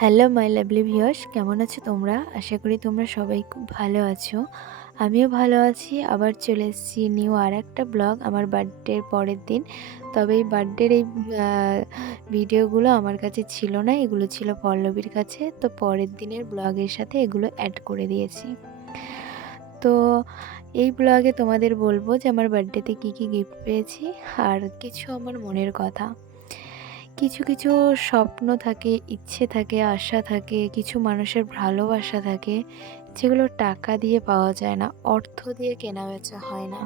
Hello my lovely viewers, কেমন আছো তোমরা? আশা করি তোমরা সবাই খুব ভালো আছো। আমিও ভালো আছি। আবার চলে এসেছি নিউ আরেকটা ব্লগ আমার বার্থডের পরের দিন। তবে এই বার্থডের এই আ ভিডিওগুলো আমার কাছে ছিল না। এগুলো ছিল পল্লবীর কাছে। তো পরের দিনের ব্লগের সাথে এগুলো অ্যাড করে দিয়েছি। তো এই ব্লগে তোমাদের বলবো যে আমার বার্থডেতে কী কী গিফট পেয়েছি আর কিছু আমার মনের কথা। কিছু কিছু স্বপ্ন থাকে, ইচ্ছে থাকে, আশা থাকে, কিছু মানুষের ভালোবাসা থাকে, যেগুলো টাকা দিয়ে পাওয়া যায় না, অর্থ দিয়ে কেনাবেচা হয় না।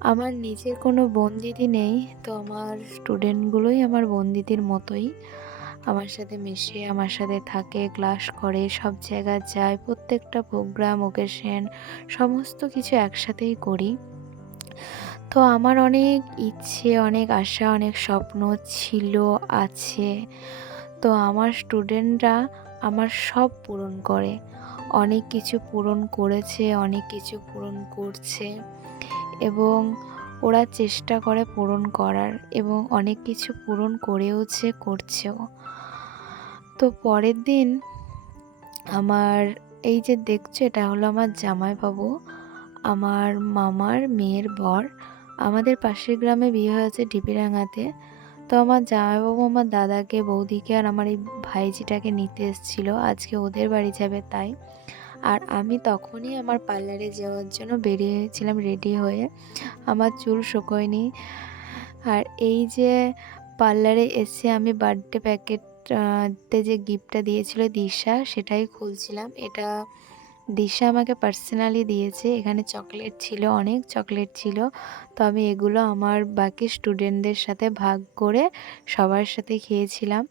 আমার নিজের কোনো বোন-দিদি নেই, তো আমার স্টুডেন্টগুলোই আমার বোন-দিদির মতোই। আমার সাথে মেশে, আমার সাথে থাকে, ক্লাস করে, সব জায়গায় যায়, প্রত্যেকটা প্রোগ্রাম, ওকেশন সমস্ত কিছু একসাথেই করি। তো আমার অনেক ইচ্ছে, অনেক আশা, অনেক স্বপ্ন ছিল, আছে। তো আমার স্টুডেন্টরা আমার সব পূরণ করে। অনেক কিছু পূরণ করেছে, অনেক কিছু পূরণ করছে এবং ওরা চেষ্টা করে পূরণ করার এবং অনেক কিছু পূরণ করেওছে, করছেও। তো পরের দিন আমার এই যে দেখছো, এটা হলো আমার জামাইবাবু, আমার মামার মেয়ের বর। আমাদের পাশের গ্রামে বিয়ে হয়েছে ডিপিরাঙ্গাতে। তো আমার জামাইবাবু আমার দাদাকে, বৌদিকে আর আমার এই ভাইজিটাকে নিতে এসেছিলো, আজকে ওদের বাড়ি যাবে তাই। আর আমি তখনই আমার পার্লারে যাওয়ার জন্য বেরিয়েছিলাম রেডি হয়ে। আমার চুল শুকোয়নি। আর এই যে পার্লারে এসে আমি বার্থডে প্যাকেট তে যে গিফটটা দিয়েছিল দিশা, সেটাই খুলছিলাম। এটা দিশা আমাকে পার্সোনালি দিয়েছে। এখানে চকলেট ছিল, অনেক চকলেট ছিল। তো আমি এগুলো আমার বাকি স্টুডেন্টদের সাথে ভাগ করে সবার সাথে খেয়েছিলাম।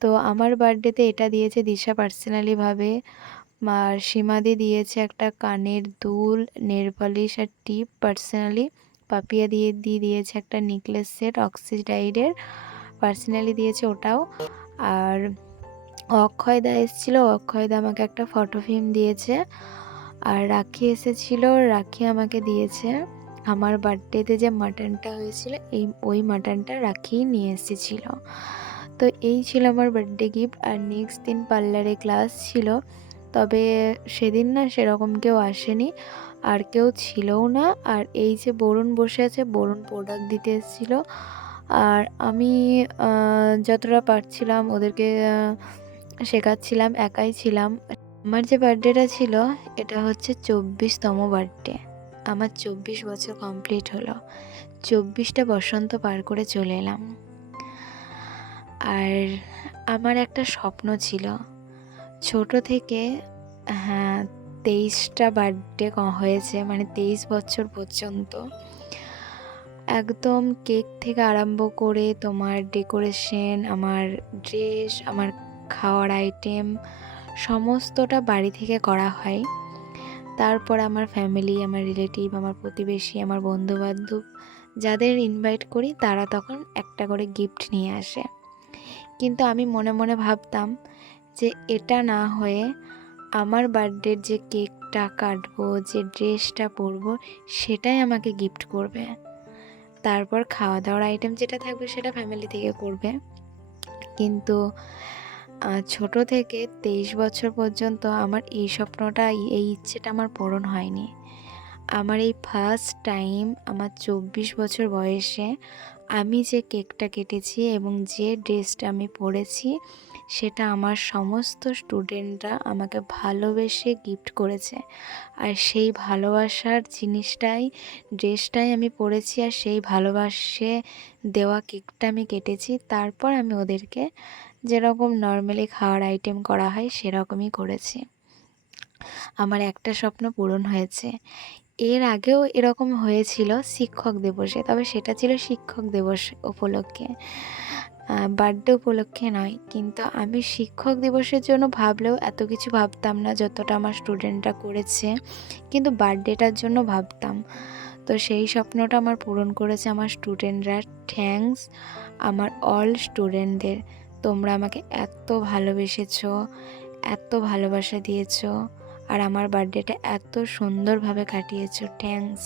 তো আমার বার্থডেতে এটা দিয়েছে দিশা পার্সোনালিভাবে। আর সীমাদি দিয়েছে একটা কানের দুল, নেল পলিশ আর টিপ পার্সোনালি। পাপিয়া দিয়েছে একটা নেকলেস সেট অক্সিডাইডের, পার্সোনালি দিয়েছে ওটাও। আর অক্ষয়দা এসেছিলো, অক্ষয়দা আমাকে একটা ফটো ফ্রেম দিয়েছে। আর রাখি এসেছিলো, রাখি আমাকে দিয়েছে। আমার বার্থডেতে যে মাটনটা হয়েছিল, ওই মাটনটা রাখিই নিয়ে এসেছিলো। তো এই ছিল আমার বার্থডে গিফট। আর নেক্সট দিন পার্লারে ক্লাস ছিল, তবে সেদিন না সেরকম কেউ আসেনি, আর কেউ ছিলও না। আর এই যে বরুণ বসে আছে, বরুণ প্রোডাক্ট দিতে এসেছিলো। আর আমি যতটা পারছিলাম ওদেরকে শেখাচ্ছিলাম, একাই ছিলাম। আমার যে বার্থডেটা ছিল, এটা হচ্ছে 24তম বার্থডে। আমার 24 বছর কমপ্লিট হলো। 24টা বসন্ত পার করে চলে এলাম। আর আমার একটা স্বপ্ন ছিল ছোট থেকে। হ্যাঁ, 23টা বার্থডে হয়েছে, মানে 23 বছর পর্যন্ত। একদম কেক থেকে আরম্ভ করে তোমার ডেকোরেশন, আমার ড্রেস, আমার খাওয়ার আইটেম সমস্তটা বাড়ি থেকে করা হয়। তারপর আমার ফ্যামিলি, আমার রিলেটিভ, আমার প্রতিবেশী, আমার বন্ধুবান্ধব যাদের ইনভাইট করি, তারা তখন একটা করে গিফট নিয়ে আসে। কিন্তু আমি মনে মনে ভাবতাম যে এটা না হয়ে আমার বার্থডের যে কেকটা কাটবো, যে ড্রেসটা পরবো, সেটাই আমাকে গিফট করবে। তারপর খাওয়া দাওয়ার আইটেম যেটা থাকবে সেটা ফ্যামিলি থেকে করবে। কিন্তু ছোট থেকে 23 বছর পর্যন্ত আমার এই স্বপ্নটা, এই ইচ্ছেটা আমার পূরণ হয়নি। আমার এই ফার্স্ট টাইম আমার 24 বছর বয়সে আমি যে কেকটা কেটেছি এবং যে ড্রেসটা আমি পরেছি, সেটা আমার সমস্ত স্টুডেন্টরা আমাকে ভালোবেসে গিফট করেছে। আর সেই ভালোবাসার জিনিসটাই, ড্রেসটাই আমি পরেছি, আর সেই ভালোবাসে দেওয়া কেকটা আমি কেটেছি। তারপর আমি ওদেরকে যেরকম নর্মালি খাওয়ার আইটেম করা হয় সেরকমই করেছি। আমার একটা স্বপ্ন পূরণ হয়েছে। এর আগেও এরকম হয়েছিল শিক্ষক দিবসে, তবে সেটা ছিল শিক্ষক দিবস উপলক্ষে, বার্থডে উপলক্ষে নয়। কিন্তু আমি শিক্ষক দিবসের জন্য ভাবলেও এত কিছু ভাবতাম না যতটা আমার স্টুডেন্টরা করেছে, কিন্তু বার্থডেটার জন্য ভাবতাম। তো সেই স্বপ্নটা আমার পূরণ করেছে আমার স্টুডেন্টরা। থ্যাঙ্কস আমার অল স্টুডেন্টদের। তোমরা আমাকে এত ভালোবেসেছো, এত ভালোবাসা দিয়েছো, আর আমার বার্থডেটা এত সুন্দরভাবে কাটিয়েছো। থ্যাঙ্কস।